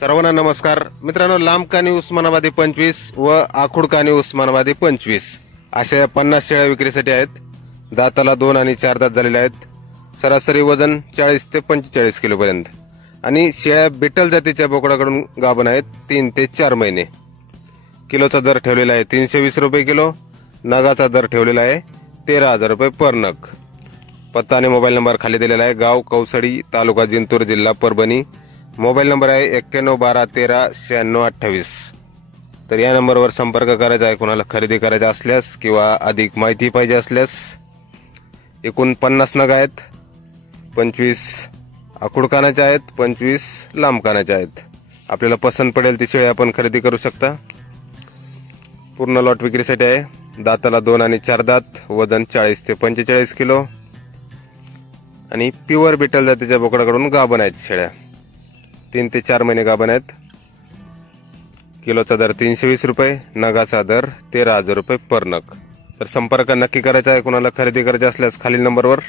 सर्वांना नमस्कार मित्रांनो, लांब कानी उस्मानाबादी 25 व आखूड कानी उस्मानाबादी 25 अशा 50 शेळ्या विक्रीसाठी आहेत। दाताला 2 आणि 4 दात झालेले आहेत। सरासरी वजन 40 ते 45 किलो पर्यंत आणि शेळ्या बिटल जातीच्या बोकडाकडून गाभण आहेत। 3 ते 4 महिने। किलोचा दर ठेवलेला आहे 320 रुपये किलो। नगाचा दर ठेवलेला आहे 13,000 रुपये पर नग। पत्ता आणि मोबाईल नंबर खाली दिलेला आहे। गाव कौसडी, तालुका जिंतूर, जिल्हा परभणी। मोबाईल नंबर आहे 9112139628। तर या नंबरवर संपर्क करायचा आहे कोणाला खरेदी करायचा असल्यास किंवा अधिक माहिती पाहिजे असल्यास। एकूण 50 नग आहेत। 25 आखूड कानाचे आहेत, 25 लांब कानाचे आहेत। आपल्याला पसंत पडेल ती शेळी आपण खरेदी करू शकता। पूर्ण लॉट विक्रीसाठी आहे। दाताला 2 आणि 4 दात, वजन 40 ते 45 किलो आणि प्युअर बिटल जातीच्या बोकडाकडून गाभण आहेत शेळ्या। 3 ते 4 महिने गाभण आहेत। किलोचा दर 320 रुपये, नगाचा दर 13,000 रुपये पर नग। तर संपर्क नक्की करायचा आहे कोणाला खरेदी करायचा असल्यास खालील नंबरवर।